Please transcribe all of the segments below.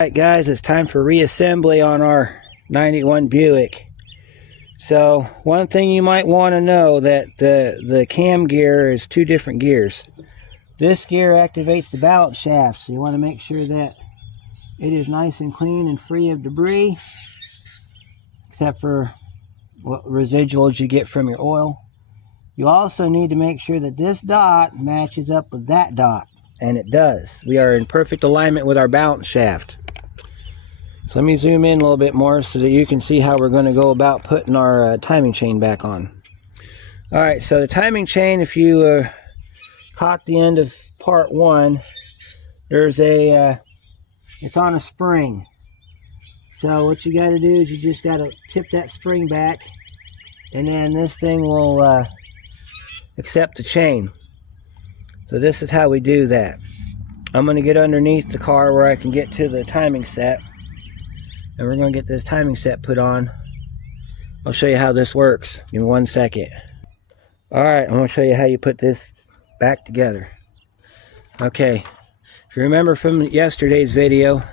Alright guys, it's time for reassembly on our 91 Buick. So one thing you might want to know that the cam gear is two different gears. This gear activates the balance shaft, so you want to make sure that it is nice and clean and free of debris, except for what residuals you get from your oil. You also need to make sure that this dot matches up with that dot, and it does. We are in perfect alignment with our balance shaft. So let me zoom in a little bit more so that you can see how we're going to go about putting our timing chain back on. Alright, so the timing chain, if you caught the end of part one, there's a, it's on a spring. So what you got to do is you just got to tip that spring back, and then this thing will accept the chain. So this is how we do that. I'm going to get underneath the car where I can get to the timing set. And we're going to get this timing set put on. I'll show you how this works. Give me 1 second. Alright, I'm going to show you how you put this back together. Okay, if you remember from yesterday's video,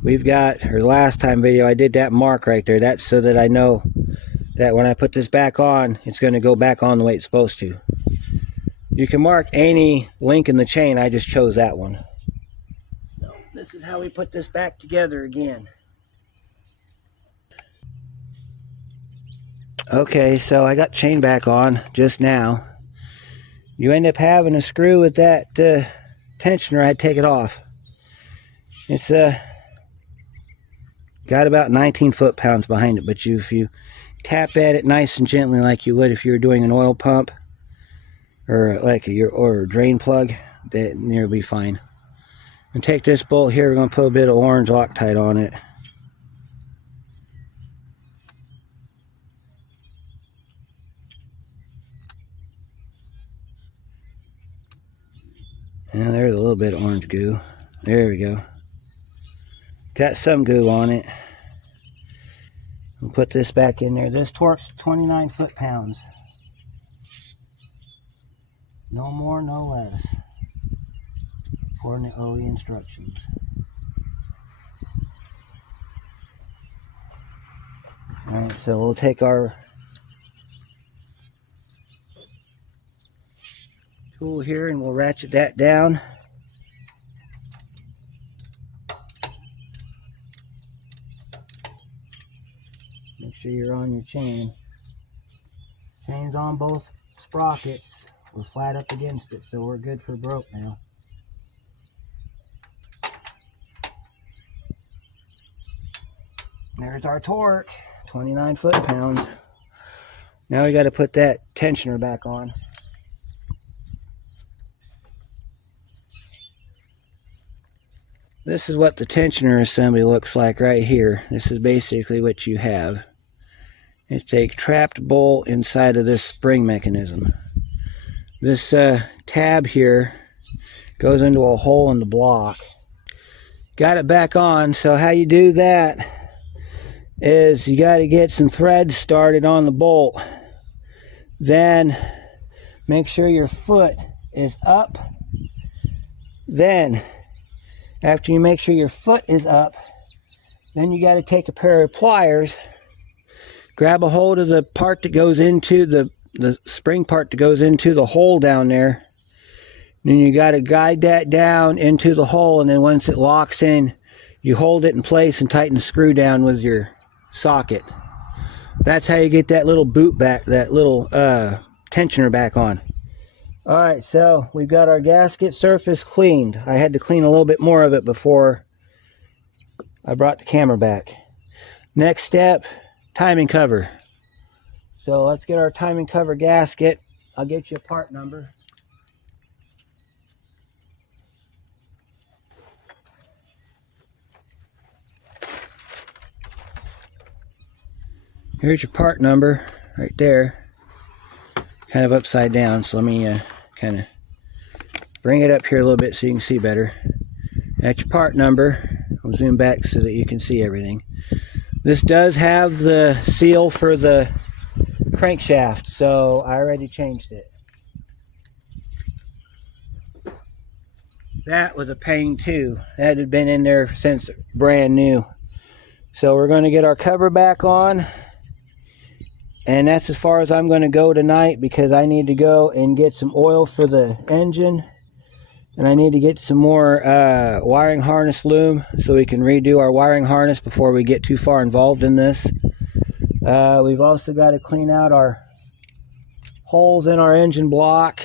we've got, or the last time video, I did that mark right there. That's so that I know that when I put this back on, it's going to go back on the way it's supposed to. You can mark any link in the chain. I just chose that one. So this is how we put this back together again. Okay, so I got chain back on just now. You end up having to screw with that tensioner. I'd take it off. It's got about 19 foot-pounds behind it, but if you tap at it nice and gently like you would if you were doing an oil pump or like a drain plug, it'll be fine. And take this bolt here. We're going to put a bit of orange Loctite on it. And there's a little bit of orange goo. There we go. Got some goo on it. We'll put this back in there. This torque's 29 foot-pounds. No more, no less. According to OE instructions. Alright, so we'll take our tool here and we'll ratchet that down. Make sure you're on your chain. Chain's on both sprockets. We're flat up against it, so we're good for broke now. There's our torque, 29 foot-pounds. Now we got to put that tensioner back on. This is what the tensioner assembly looks like right here. This is basically what you have. It's a trapped bolt inside of this spring mechanism. This tab here goes into a hole in the block. Got it back on, so how you do that is you got to get some threads started on the bolt. Then make sure your foot is up. Then after you make sure your foot is up, then you got to take a pair of pliers, grab a hold of the part that goes into the spring part that goes into the hole down there. Then you got to guide that down into the hole, and then once it locks in, you hold it in place and tighten the screw down with your socket. That's how you get that little boot back, that little tensioner back on. Alright, so we've got our gasket surface cleaned. I had to clean a little bit more of it before I brought the camera back. Next step, timing cover. So let's get our timing cover gasket. I'll get you a part number. Here's your part number right there. Kind of upside down, so let me kind of bring it up here a little bit so you can see better. That's your part number. I'll zoom back so that you can see everything. This does have the seal for the crankshaft, so I already changed it. That was a pain too. That had been in there since brand new. So we're going to get our cover back on. And that's as far as I'm going to go tonight, because I need to go and get some oil for the engine. And I need to get some more wiring harness loom so we can redo our wiring harness before we get too far involved in this. We've also got to clean out our holes in our engine block.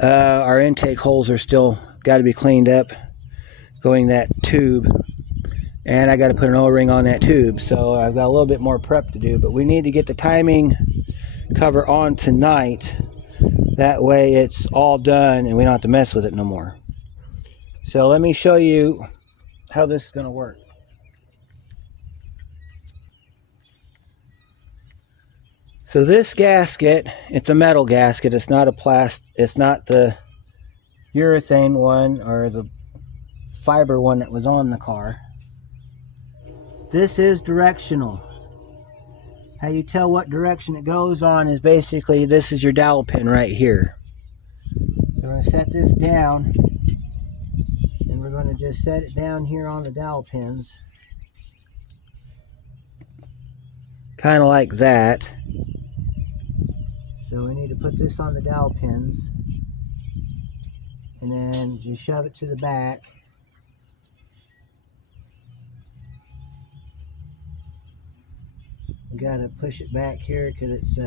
Our intake holes are still got to be cleaned up going that tube. And I got to put an O-ring on that tube. So I've got a little bit more prep to do. But we need to get the timing cover on tonight. That way it's all done and we don't have to mess with it no more. So let me show you how this is going to work. So this gasket, it's a metal gasket. It's not a it's not the urethane one or the fiber one that was on the car. This is directional. How you tell what direction it goes on is basically, this is your dowel pin right here. We're going to set this down, and we're going to just set it down here on the dowel pins. Kind of like that. So we need to put this on the dowel pins, and then just shove it to the back. We got to push it back here because it's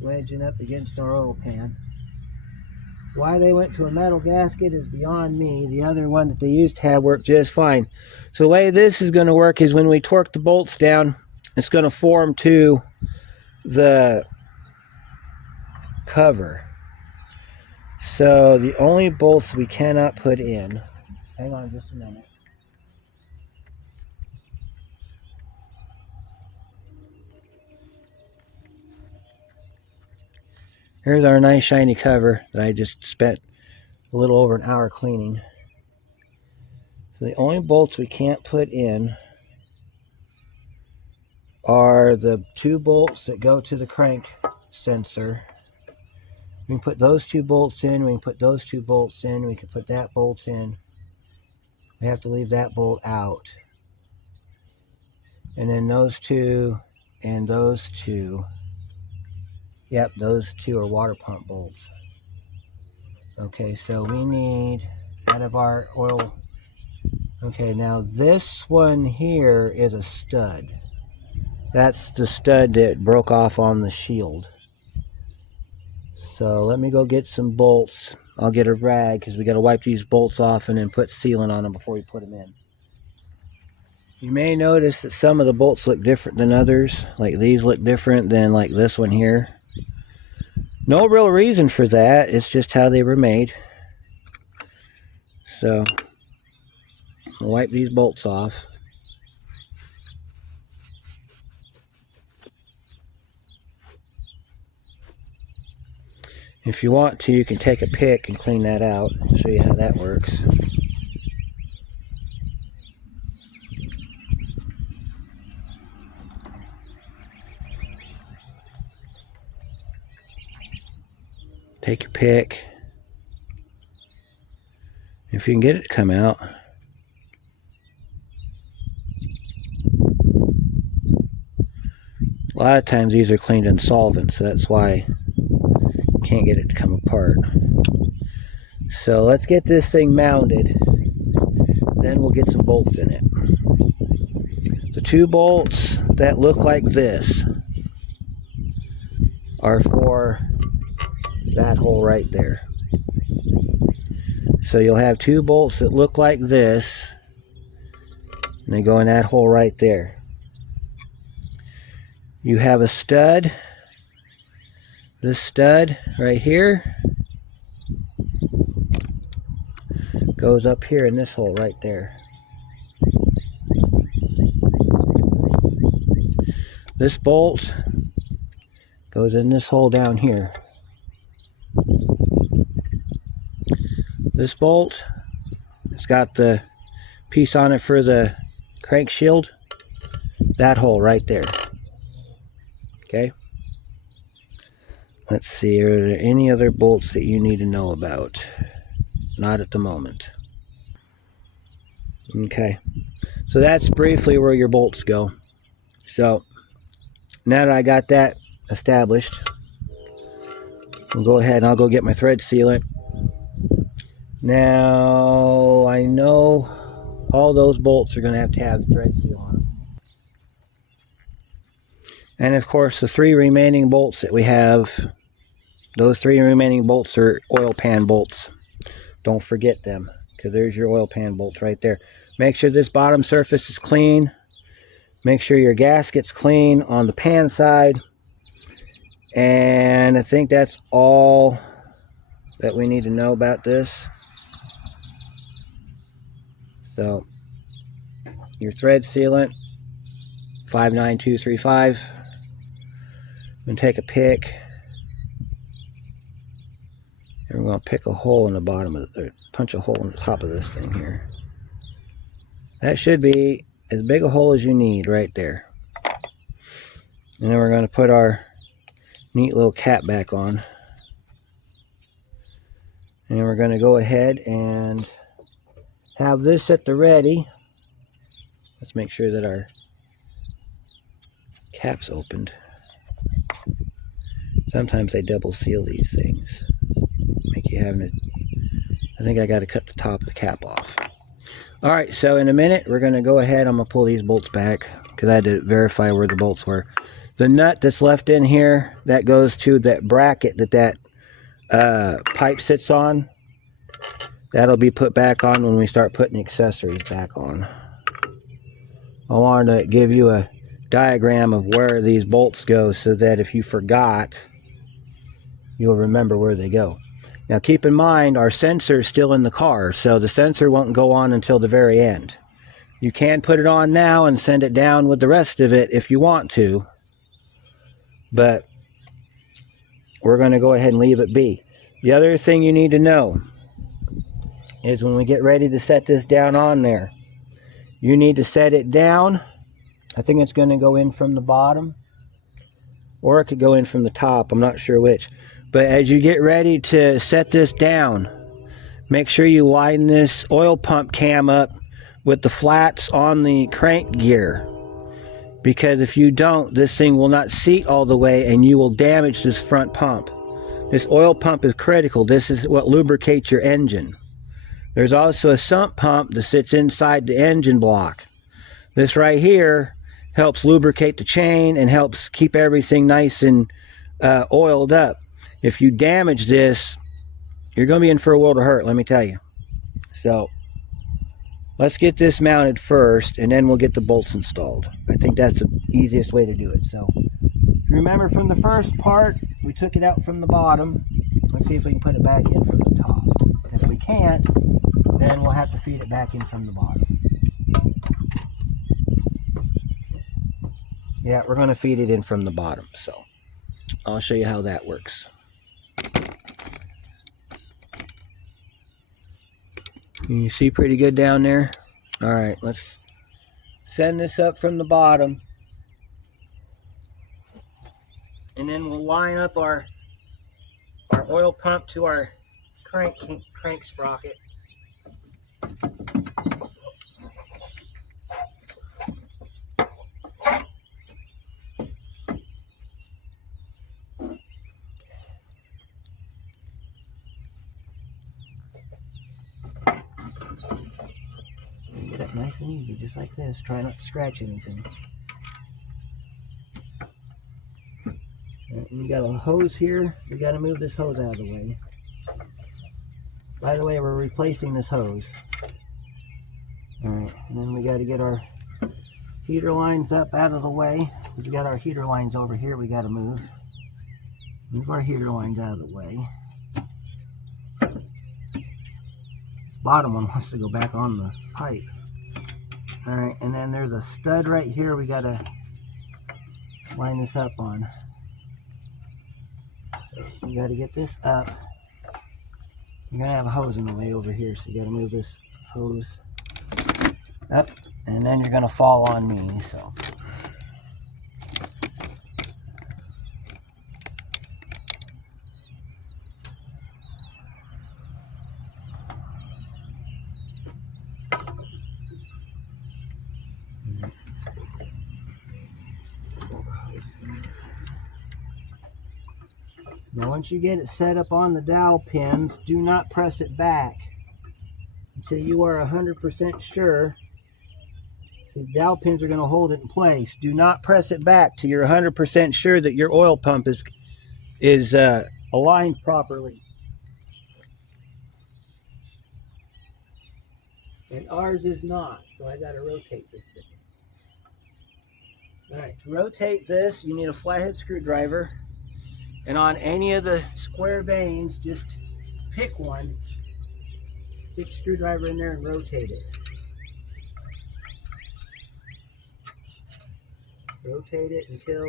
wedging up against our oil pan. Why they went to a metal gasket is beyond me. The other one that they used to have worked just fine. So the way this is going to work is when we torque the bolts down, it's going to form to the cover. So the only bolts we cannot put in, hang on just a minute. Here's our nice shiny cover that I just spent a little over an hour cleaning. So the only bolts we can't put in are the 2 bolts that go to the crank sensor. We can put those 2 bolts in, we can put those 2 bolts in, we can put that bolt in. We have to leave that bolt out. And then those 2 and those 2. Yep, those 2 are water pump bolts. Okay, so we need out of our oil. Okay, now this one here is a stud. That's the stud that broke off on the shield. So let me go get some bolts. I'll get a rag because we got to wipe these bolts off and then put sealant on them before we put them in. You may notice that some of the bolts look different than others. Like these look different than like this one here. No real reason for that. It's just how they were made. So I'll wipe these bolts off. If you want to, you can take a pick and clean that out. I'll show you how that works. Take your pick. If you can get it to come out. A lot of times these are cleaned in solvent, so that's why you can't get it to come apart. So let's get this thing mounted. Then we'll get some bolts in it. The 2 bolts that look like this are for that hole right there. So you'll have 2 bolts that look like this, and they go in that hole right there. You have a stud. This stud right here goes up here in this hole right there. This bolt goes in this hole down here. This bolt, it's got the piece on it for the crank shield. That hole right there. Okay. Let's see, are there any other bolts that you need to know about? Not at the moment. Okay, so that's briefly where your bolts go. So now that I got that established, I'll go ahead and I'll go get my thread sealant. Now I know all those bolts are going to have thread seal on them. And of course the 3 remaining bolts that we have, those 3 remaining bolts are oil pan bolts. Don't forget them, because there's your oil pan bolts right there. Make sure this bottom surface is clean. Make sure your gasket's clean on the pan side. And I think that's all that we need to know about this. So your thread sealant, 59235. I'm going to take a pick. And we're going to pick a hole in the bottom of it, punch a hole in the top of this thing here. That should be as big a hole as you need right there. And then we're going to put our neat little cap back on. And we're going to go ahead and have this at the ready. Let's make sure that our cap's opened. Sometimes they double seal these things. Make you having it. I think I got to cut the top of the cap off. Alright, so in a minute we're going to go ahead. I'm going to pull these bolts back because I had to verify where the bolts were. The nut that's left in here, that goes to that bracket that pipe sits on. That'll be put back on when we start putting accessories back on. I wanted to give you a diagram of where these bolts go so that if you forgot, you'll remember where they go. Now keep in mind, our sensor is still in the car, so the sensor won't go on until the very end. You can put it on now and send it down with the rest of it if you want to, but we're going to go ahead and leave it be. The other thing you need to know is when we get ready to set this down on there, you need to set it down. I think it's going to go in from the bottom, or it could go in from the top. I'm not sure which. But as you get ready to set this down, make sure you line this oil pump cam up with the flats on the crank gear. Because if you don't, this thing will not seat all the way and you will damage this front pump. This oil pump is critical. This is what lubricates your engine. There's also a sump pump that sits inside the engine block. This right here helps lubricate the chain and helps keep everything nice and oiled up. If you damage this, you're going to be in for a world of hurt, let me tell you. So let's get this mounted first, and then we'll get the bolts installed. I think that's the easiest way to do it. So remember from the first part, we took it out from the bottom. Let's see if we can put it back in from the top. If we can't, then we'll have to feed it back in from the bottom. Yeah, we're going to feed it in from the bottom, so I'll show you how that works. Can you see pretty good down there? All right, let's send this up from the bottom. And then we'll line up our oil pump to our crank sprocket. Get it nice and easy, just like this. Try not to scratch anything. We got a hose here. We got to move this hose out of the way. By the way, we're replacing this hose. Alright, and then we got to get our heater lines up out of the way. We got our heater lines over here we got to move. Move our heater lines out of the way. This bottom one wants to go back on the pipe. Alright, and then there's a stud right here we got to line this up on. So you got to get this up. You're going to have a hose in the way over here, so you got to move this hose up, and then you're going to fall on me. So Now once you get it set up on the dowel pins, do not press it back until you are 100% sure. The dowel pins are going to hold it in place. Do not press it back till you're 100% sure that your oil pump is aligned properly. And ours is not, so I got to rotate this thing. All right, to rotate this, you need a flathead screwdriver. And on any of the square vanes, just pick one, stick a screwdriver in there and rotate it. Rotate it until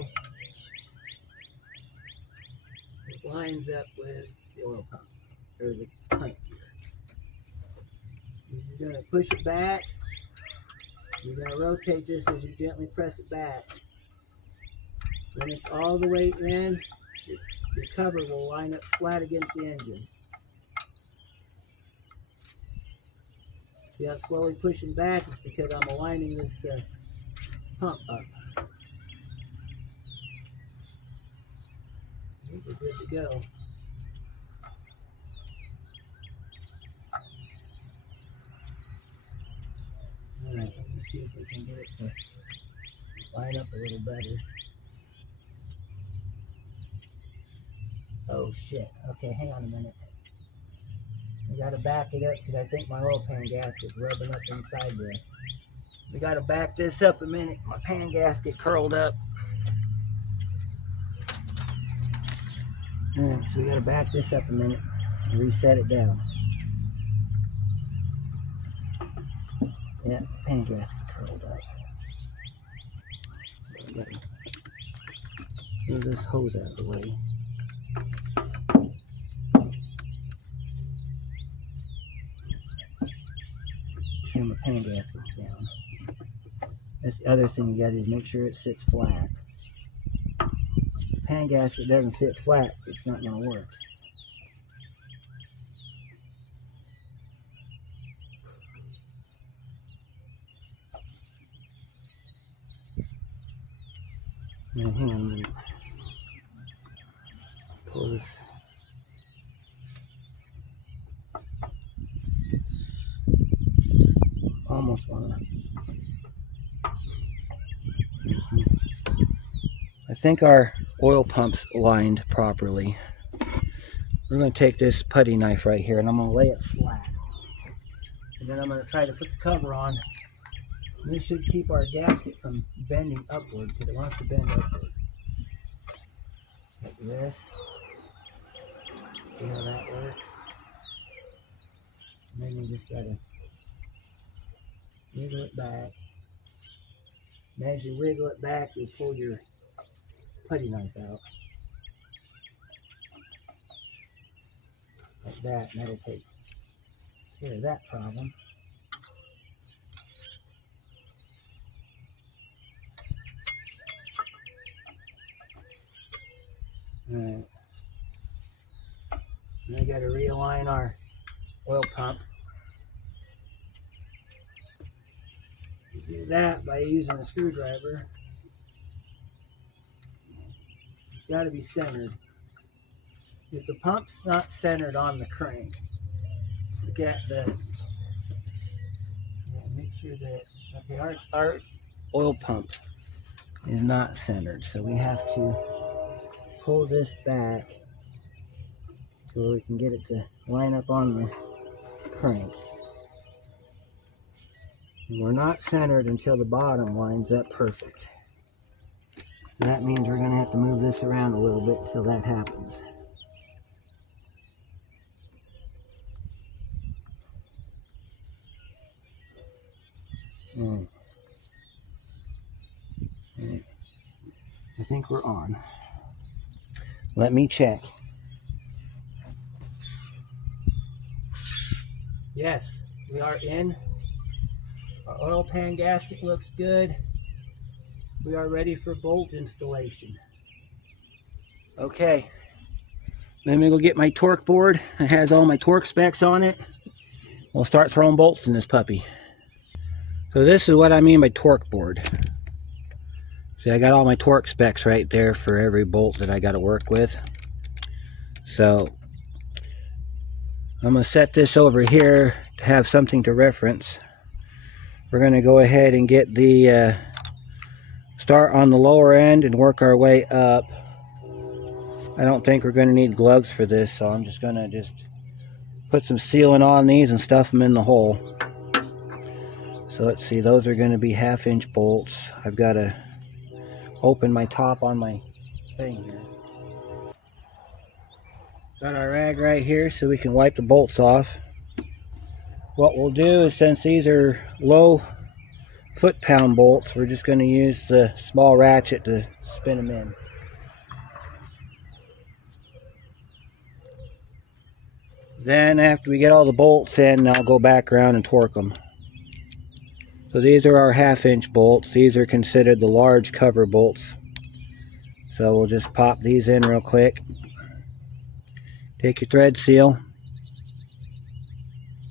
it lines up with the oil pump, or the crank gear. You're going to push it back. You're going to rotate this as you gently press it back. When it's all the way in, your cover will line up flat against the engine. See how slowly pushing back? It's because I'm aligning this pump up. I think we're good to go. Alright, let's see if we can get it to line up a little better. Oh shit. Okay, hang on a minute. We gotta back it up because I think my oil pan gasket's rubbing up inside there. We gotta back this up a minute. My pan gasket curled up. Alright, so we gotta back this up a minute and reset it down. Yeah, pan gasket curled up. So gotta move this hose out of the way. Sure, my pan gasket's down. That's the other thing you gotta do is make sure it sits flat. If the pan gasket doesn't sit flat, it's not gonna work. Now, hang on a minute. Pull this. Almost wanna. I think our oil pump's aligned properly. We're going to take this putty knife right here and I'm going to lay it flat. And then I'm going to try to put the cover on. And this should keep our gasket from bending upward because it wants to bend upward. Like this. See how that works? And then you just got to wiggle it back. And as you wiggle it back, you pull your putty knife out. Like that, and that'll take care of that problem. Alright. And I gotta realign our oil pump. You do that by using a screwdriver. It's gotta be centered. If the pump's not centered on the crank, look at the, make sure that, okay, our oil pump is not centered, so we have to pull this back so we can get it to line up on the crank. And we're not centered until the bottom lines up perfect. So that means we're going to have to move this around a little bit until that happens. Alright. I think we're on. Let me check. Yes, we are in. Our oil pan gasket looks good. We are ready for bolt installation. Okay. Let me go get my torque board. It has all my torque specs on it. We'll start throwing bolts in this puppy. So this is what I mean by torque board. See, I got all my torque specs right there for every bolt that I got to work with. So I'm going to set this over here to have something to reference. We're going to go ahead and get the start on the lower end and work our way up. I don't think we're going to need gloves for this, so I'm just going to put some sealant on these and stuff them in the hole. So let's see, those are going to be 1/2 inch bolts. I've got to open my top on my thing here. Got our rag right here so we can wipe the bolts off. What we'll do is, since these are low foot-pound bolts, we're just going to use the small ratchet to spin them in. Then after we get all the bolts in, I'll go back around and torque them. So these are our 1/2 inch bolts. These are considered the large cover bolts. So we'll just pop these in real quick. Take your thread seal.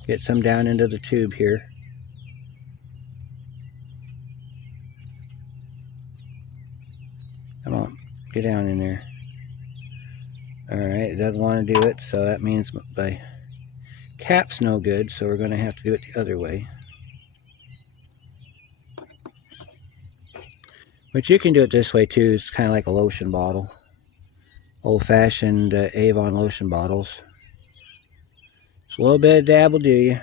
Get some down into the tube here. Come on, get down in there. Alright, it doesn't want to do it, so that means my cap's no good, so we're going to have to do it the other way. But you can do it this way too. It's kind of like a lotion bottle. Old-fashioned Avon lotion bottles. Just a little bit of dab will do you.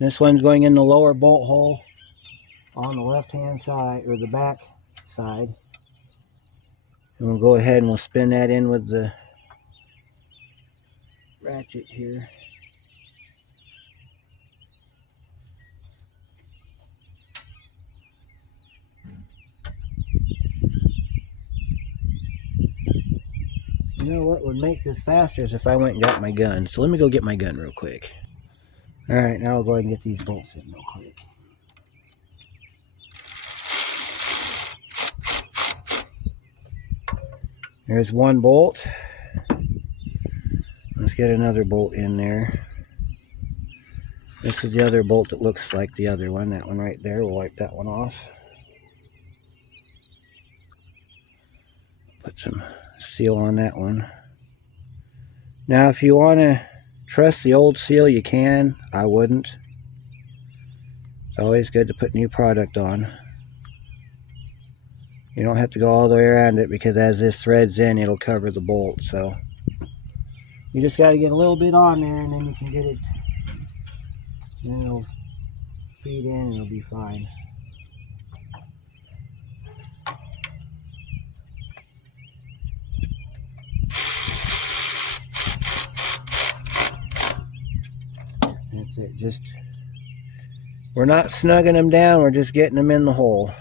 This one's going in the lower bolt hole on the left-hand side, or the back side. And we'll go ahead and we'll spin that in with the ratchet here. You know what would make this faster is if I went and got my gun. So let me go get my gun real quick. Alright, now I'll go ahead and get these bolts in real quick. There's one bolt. Let's get another bolt in there. This is the other bolt that looks like the other one. That one right there. We'll wipe that one off. Put some seal on that one. Now if you want to trust the old seal, you can. I wouldn't. It's always good to put new product on. You don't have to go all the way around it, because as this threads in, it'll cover the bolt. So you just got to get a little bit on there, and then you can get it, and then it'll feed in and it'll be fine. That's it. Just, we're not snugging them down, we're just getting them in the hole.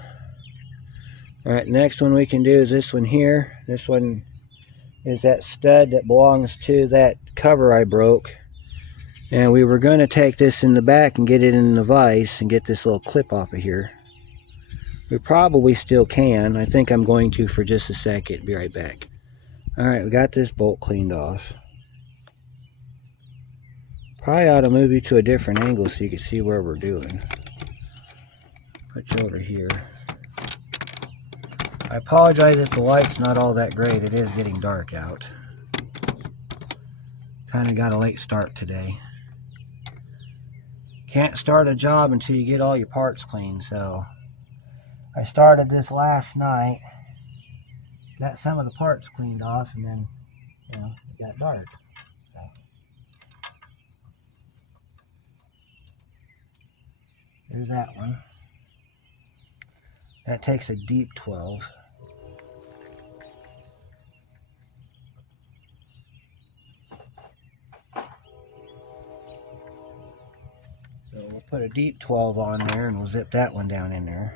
Alright, next one we can do is this one here. This one is that stud that belongs to that cover I broke. And we were going to take this in the back and get it in the vise and get this little clip off of here. We probably still can. I think I'm going to for just a second. Be right back. Alright, we got this bolt cleaned off. Probably ought to move you to a different angle so you can see where we're doing. Put you over here. I apologize if the light's not all that great. It is getting dark out. Kind of got a late start today. Can't start a job until you get all your parts clean, so I started this last night. Got some of the parts cleaned off, and then, you know, it got dark. So. There's that one. That takes a deep 12. So we'll put a deep 12 on there, and we'll zip that one down in there.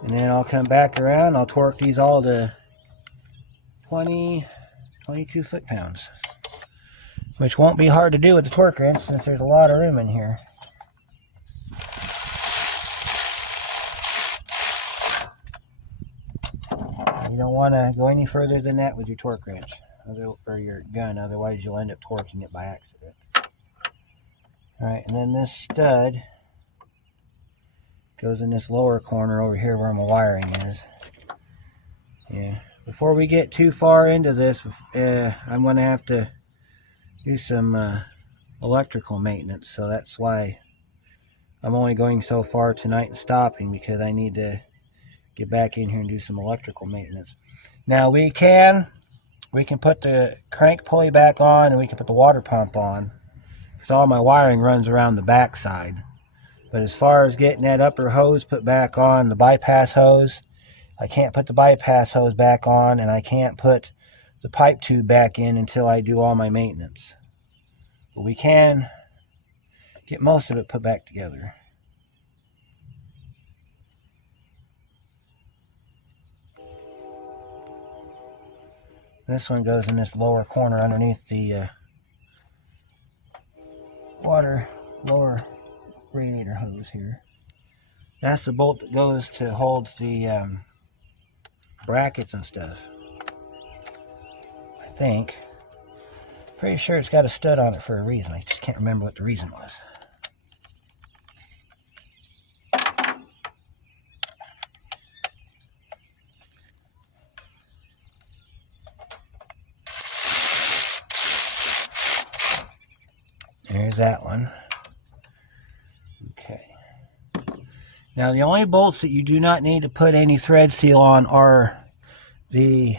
And then I'll come back around, I'll torque these all to 22 foot-pounds. Which won't be hard to do with the torque wrench, since there's a lot of room in here. You don't want to go any further than that with your torque wrench or your gun, otherwise you'll end up torquing it by accident. Alright, and then this stud goes in this lower corner over here where my wiring is. Yeah, before we get too far into this, I'm going to have to do some electrical maintenance. So that's why I'm only going so far tonight and stopping, because I need to get back in here and do some electrical maintenance. Now we can put the crank pulley back on, and we can put the water pump on, because all my wiring runs around the back side. But as far as getting that upper hose put back on, the bypass hose, I can't put the bypass hose back on, and I can't put the pipe tube back in until I do all my maintenance. But we can get most of it put back together. This one goes in this lower corner underneath the lower radiator hose here. That's the bolt that goes to hold the brackets and stuff. I think. Pretty sure it's got a stud on it for a reason. I just can't remember what the reason was. There's that one. Okay. Now the only bolts that you do not need to put any thread seal on are the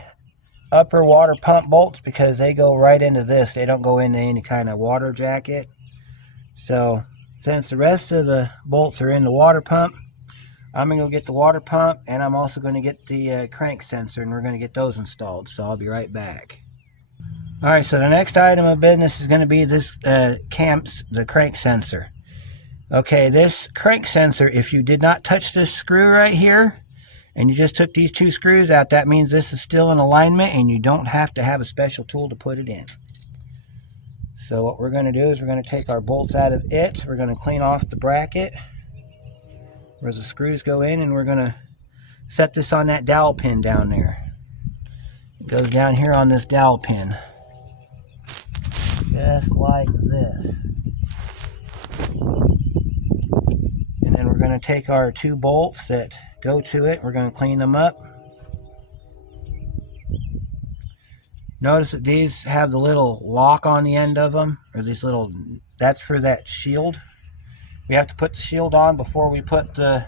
upper water pump bolts, because they go right into this. They don't go into any kind of water jacket. So since the rest of the bolts are in the water pump, I'm going to go get the water pump, and I'm also going to get the crank sensor, and we're going to get those installed. So I'll be right back. Alright, so the next item of business is going to be this the crank sensor. Okay, this crank sensor, if you did not touch this screw right here, and you just took these two screws out, that means this is still in alignment, and you don't have to have a special tool to put it in. So what we're going to do is we're going to take our bolts out of it. We're going to clean off the bracket where the screws go in, and we're going to set this on that dowel pin down there. It goes down here on this dowel pin. Just like this. And then we're going to take our two bolts that go to it. We're going to clean them up. Notice that these have the little lock on the end of them, or these little, that's for that shield. We have to put the shield on before we put the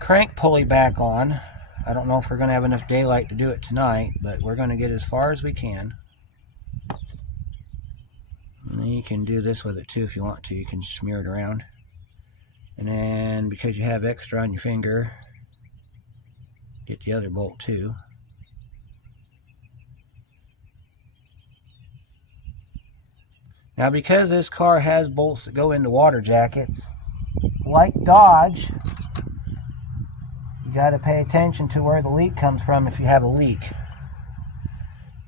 crank pulley back on. I don't know if we're going to have enough daylight to do it tonight, but we're going to get as far as we can. And then you can do this with it too if you want to. You can smear it around. And then because you have extra on your finger, get the other bolt too. Now because this car has bolts that go into water jackets, like Dodge, you got to pay attention to where the leak comes from if you have a leak.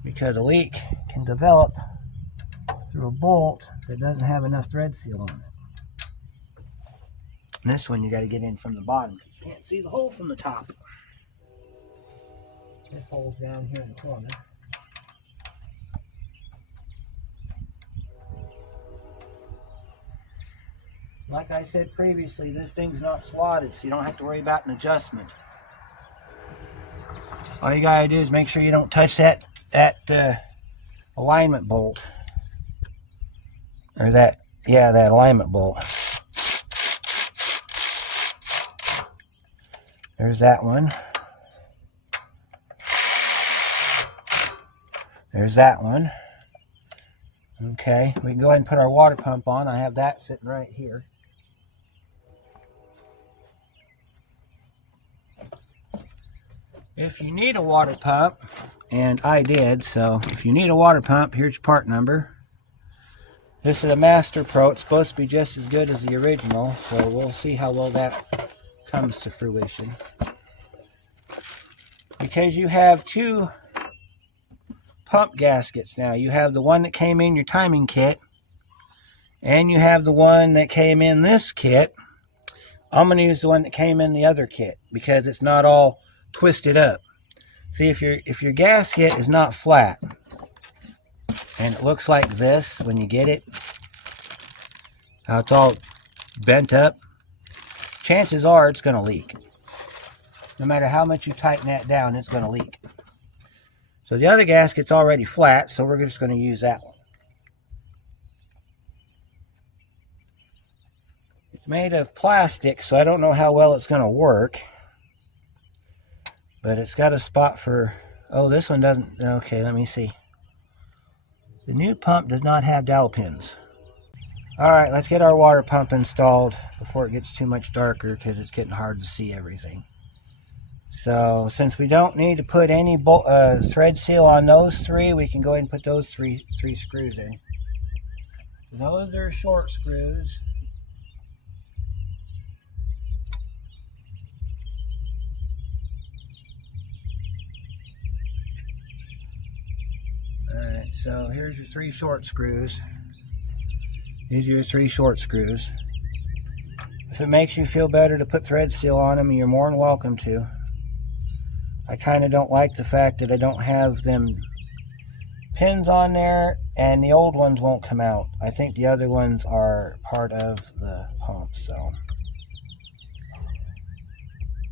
Because a leak can develop through a bolt that doesn't have enough thread seal on it. And this one you got to get in from the bottom because you can't see the hole from the top. This hole's down here in the corner. Like I said previously, this thing's not slotted, so you don't have to worry about an adjustment. All you gotta do is make sure you don't touch that alignment bolt. Or that alignment bolt. There's that one. There's that one. Okay, we can go ahead and put our water pump on. I have that sitting right here. If you need a water pump, and I did, so if you need a water pump, here's your part number. This is a Master Pro. It's supposed to be just as good as the original, so we'll see how well that comes to fruition. Because you have two pump gaskets now. You have the one that came in your timing kit, and you have the one that came in this kit. I'm going to use the one that came in the other kit because it's not all twisted up. See, if your gasket is not flat and it looks like this when you get it, how it's all bent up, chances are it's going to leak. No matter how much you tighten that down, it's going to leak. So the other gasket's already flat, so we're just going to use that one. It's made of plastic, so I don't know how well it's going to work. But it's got a spot for... Oh, this one doesn't... Okay, let me see. The new pump does not have dowel pins. Alright, let's get our water pump installed before it gets too much darker, because it's getting hard to see everything. So, since we don't need to put any thread seal on those three, we can go ahead and put those three screws in. So those are short screws. Alright, so here's your 3 short screws. These are your 3 short screws. If it makes you feel better to put thread seal on them, you're more than welcome to. I kind of don't like the fact that I don't have them pins on there, and the old ones won't come out. I think the other ones are part of the pump, so.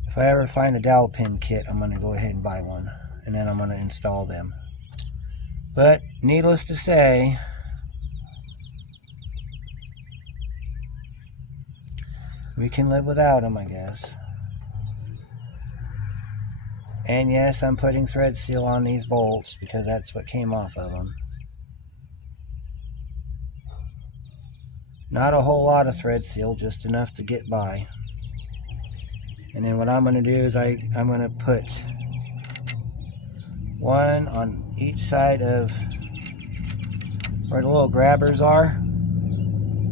If I ever find a dowel pin kit, I'm going to go ahead and buy one, and then I'm going to install them. But, needless to say, we can live without them, I guess. And yes, I'm putting thread seal on these bolts because that's what came off of them. Not a whole lot of thread seal, just enough to get by. And then what I'm going to do is I'm going to put one on each side of where the little grabbers are.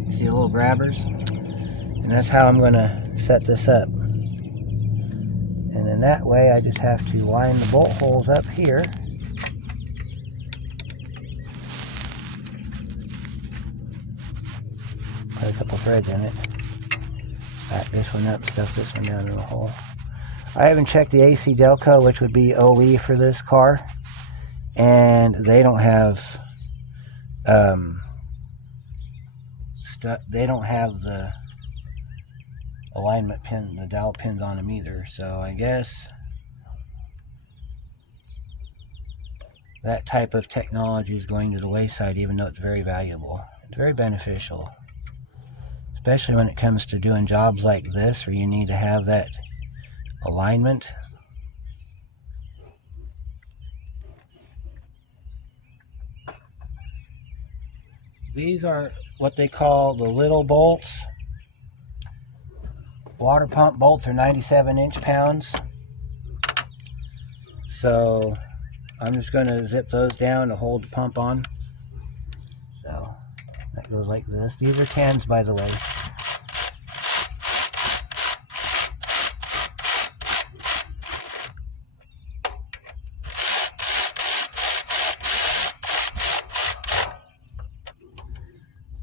See the little grabbers? And that's how I'm going to set this up. And then that way I just have to line the bolt holes up here. Put a couple threads in it. Back this one up, stuff this one down in the hole. I haven't checked the AC Delco, which would be OE for this car. And they don't have they don't have the alignment pin, the dowel pins on them either. So I guess that type of technology is going to the wayside, even though it's very valuable. It's very beneficial, especially when it comes to doing jobs like this where you need to have that alignment. These are what they call the little bolts. Water pump bolts are 97 inch-pounds. So I'm just going to zip those down to hold the pump on. So that goes like this. These are cans, by the way.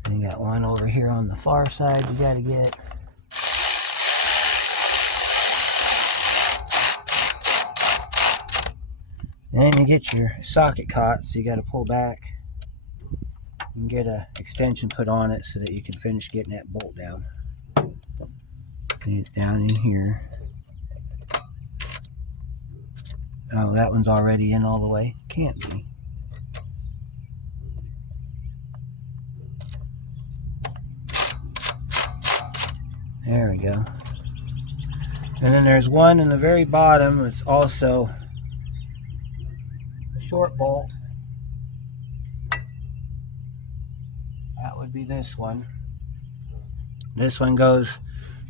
And you got one over here on the far side you got to get. And you get your socket caught, so you got to pull back and get an extension put on it so that you can finish getting that bolt down. And it's down in here. Oh, that one's already in all the way. Can't be. There we go. And then there's one in the very bottom. It's also a short bolt. That would be this one. This one goes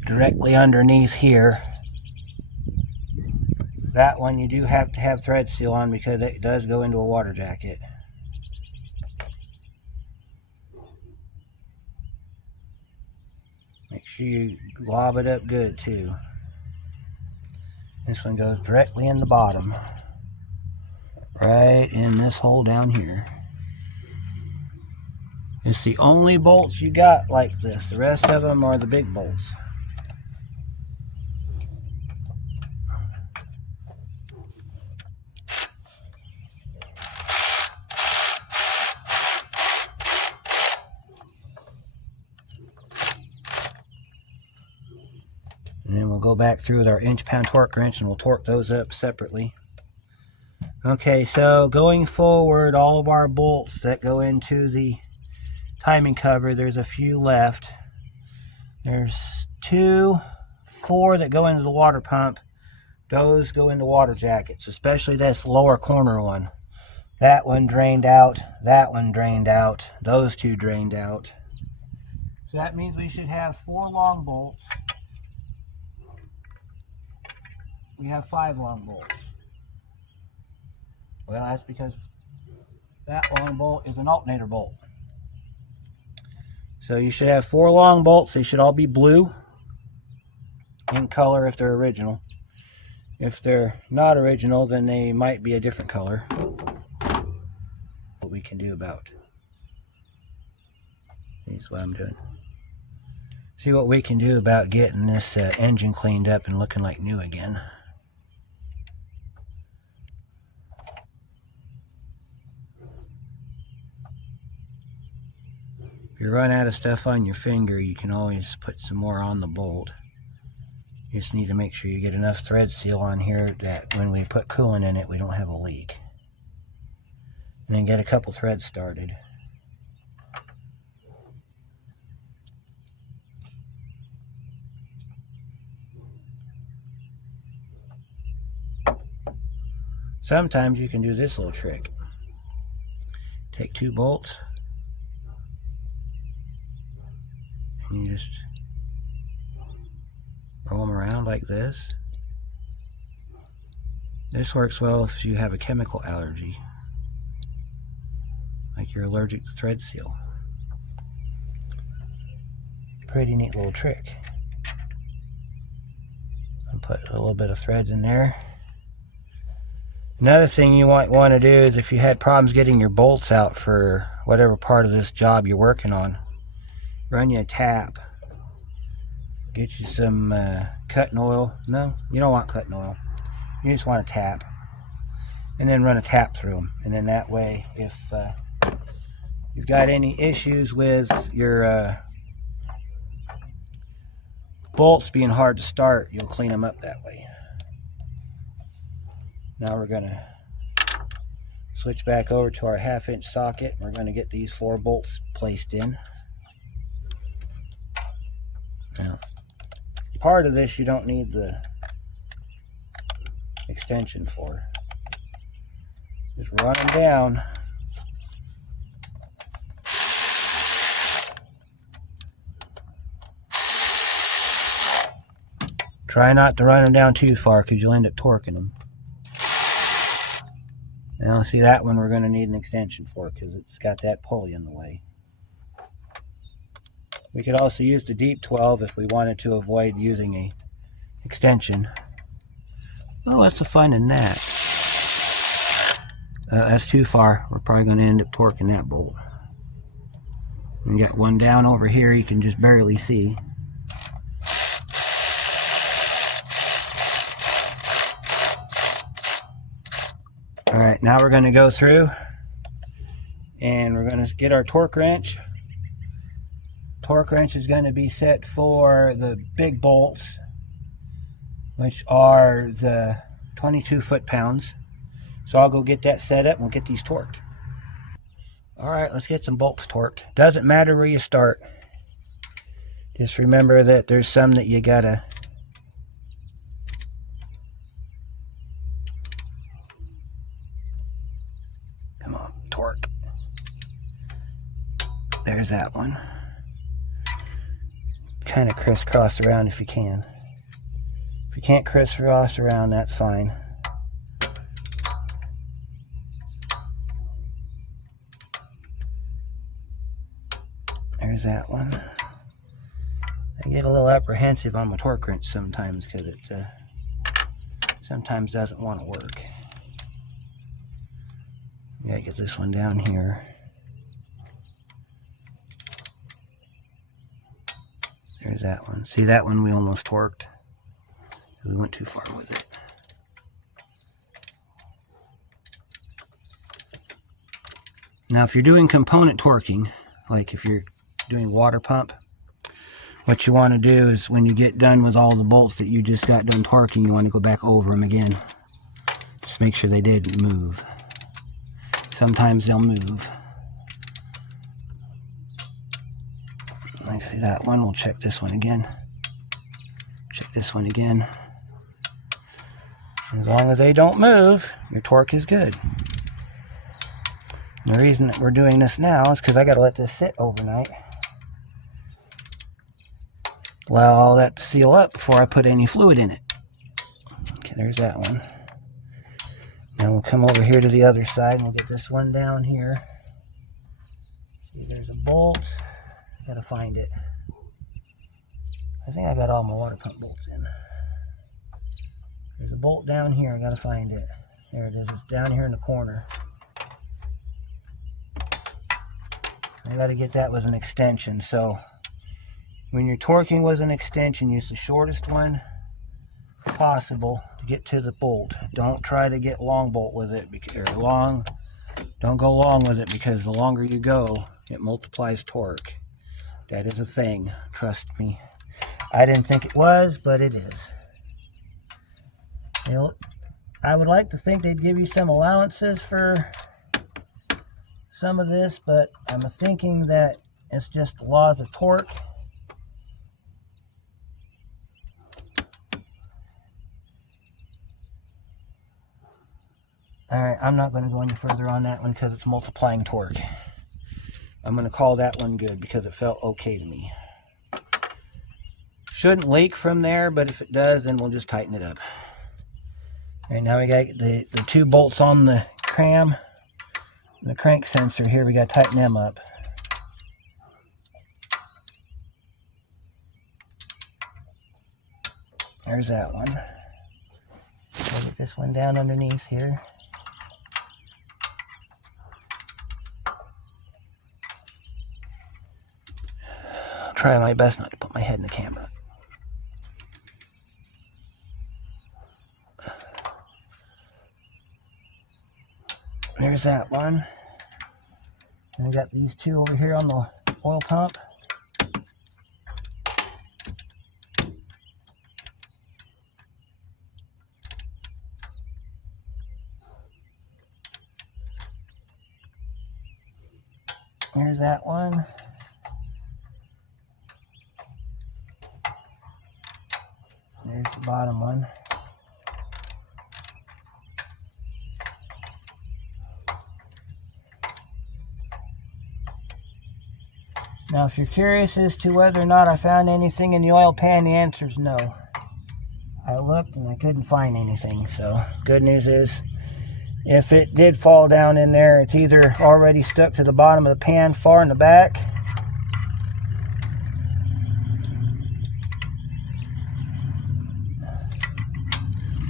directly underneath here. That one you do have to have thread seal on because it does go into a water jacket. Make sure you glob it up good too. This one goes directly in the bottom. Right in this hole down here. It's the only bolts you got like this. The rest of them are the big bolts. And then we'll go back through with our inch-pound torque wrench and we'll torque those up separately. Okay, so going forward, all of our bolts that go into the timing cover, there's a few left. There's 4 that go into the water pump. Those go into water jackets, especially this lower corner one. That one drained out, that one drained out, those 2 drained out. So that means we should have 4 long bolts. We have 5 long bolts. Well, that's because that long bolt is an alternator bolt. So you should have 4 long bolts. They should all be blue in color if they're original. If they're not original, then they might be a different color. What we can do about. Here's what I'm doing. See what we can do about getting this engine cleaned up and looking like new again. If you run out of stuff on your finger, you can always put some more on the bolt. You just need to make sure you get enough thread seal on here that when we put coolant in it, we don't have a leak. And then get a couple threads started. Sometimes you can do this little trick. Take 2 bolts and you just roll them around like this. This works well if you have a chemical allergy, like you're allergic to thread seal. Pretty neat little trick. I'll put a little bit of threads in there. Another thing you might want to do is if you had problems getting your bolts out for whatever part of this job you're working on, run you a tap. Get you some cutting oil. No, you don't want cutting oil. You just want a tap. And then run a tap through them. And then that way, if you've got any issues with your bolts being hard to start, you'll clean them up that way. Now we're going to switch back over to our 1/2-inch socket. We're going to get these 4 bolts placed in. Now, part of this you don't need the extension for. Just run them down. Try not to run them down too far because you'll end up torquing them. Now see, that one we're going to need an extension for because it's got that pulley in the way. We could also use the deep 12 if we wanted to avoid using a extension. Oh, what's the fun in that? That's too far. We're probably going to end up torquing that bolt. We got one down over here you can just barely see. Alright, now we're going to go through and we're going to get our torque wrench. Torque wrench is going to be set for the big bolts, which are the 22 foot-pounds. So I'll go get that set up and we'll get these torqued. Alright, let's get some bolts torqued. Doesn't matter where you start. Just remember that there's some that you gotta torque. There's that one. Kind of crisscross around if you can. If you can't crisscross around, that's fine. There's that one. I get a little apprehensive on my torque wrench sometimes because it sometimes doesn't want to work. Yeah, get this one down here. There's that one. See, that one we almost torqued. We went too far with it. Now, if you're doing component torquing, like if you're doing water pump, what you want to do is when you get done with all the bolts that you just got done torquing, you want to go back over them again Just make sure they didn't move. Sometimes they'll move. I see that one. We'll check this one again. Check this one again. As long as they don't move, your torque is good. And the reason that we're doing this now is because I got to let this sit overnight. Allow all that to seal up before I put any fluid in it. Okay, there's that one. Now we'll come over here to the other side and we'll get this one down here. See, there's a bolt. Gotta find it. I think I got all my water pump bolts in. There's a bolt down here. I gotta find it. There it is. It's down here in the corner. I gotta get that with an extension. So when you're torquing with an extension, use the shortest one possible to get to the bolt. Don't try to get long bolt with it, because don't go long with it, because the longer you go, it multiplies torque. That is a thing, trust me. I didn't think it was, but it is. You know, I would like to think they'd give you some allowances for some of this, but I'm thinking that it's just laws of torque. Alright, I'm not going to go any further on that one because it's multiplying torque. I'm going to call that one good because it felt okay to me. Shouldn't leak from there, but if it does, then we'll just tighten it up. Alright, now we got the two bolts on the cam, the crank sensor here. We got to tighten them up. There's that one. I'll get this one down underneath here. I'll try my best not to put my head in the camera. There's that one. And we got these two over here on the oil pump. There's that one. There's the bottom one. Now, if you're curious as to whether or not I found anything in the oil pan, the answer is no. I looked and I couldn't find anything. So, good news is, if it did fall down in there, it's either already stuck to the bottom of the pan far in the back,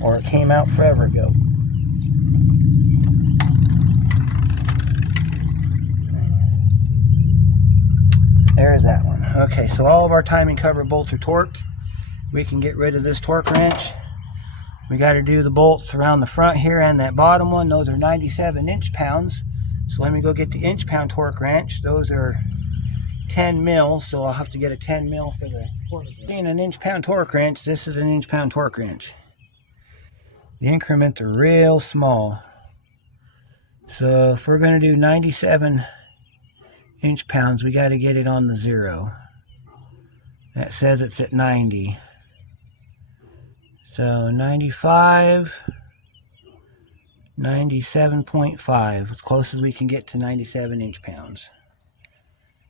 or it came out forever ago. There's that one. Okay, so all of our timing cover bolts are torqued. We can get rid of this torque wrench. We got to do the bolts around the front here and that bottom one. Those are 97 inch-pounds. So let me go get the inch-pound torque wrench. Those are 10 mil, so I'll have to get a 10 mil for the torque. Being an inch-pound torque wrench, this is an inch-pound torque wrench. The increments are real small. So if we're going to do 97 inch-pounds, we got to get it on the 0. That says it's at 90. So 95, 97.5, as close as we can get to 97 inch-pounds.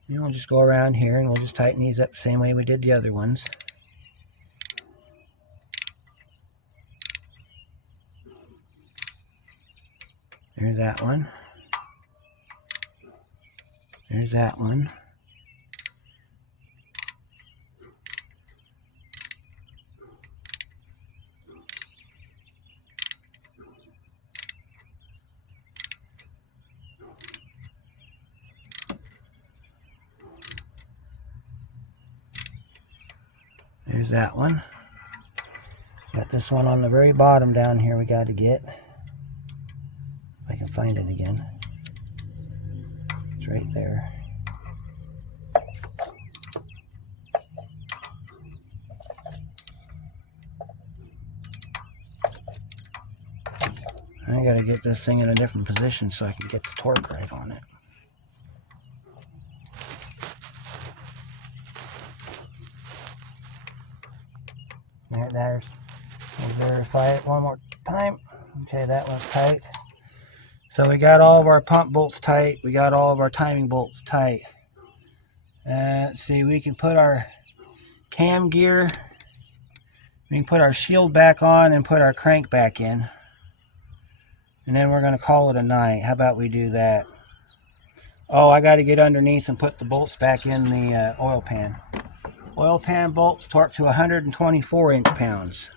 And we'll just go around here and we'll just tighten these up the same way we did the other ones. There's that one. There's that one. There's that one. Got this one on the very bottom down here we got to get. If I can find it again. It's right there. I gotta get this thing in a different position so I can get the torque right on it. There's, we'll verify it one more time. Okay, that one's tight. So we got all of our pump bolts tight. We got all of our timing bolts tight. Let's see, we can put our cam gear, we can put our shield back on and put our crank back in. And then we're going to call it a night. How about we do that? Oh, I got to get underneath and put the bolts back in the oil pan. Oil pan bolts torque to 124 inch-pounds.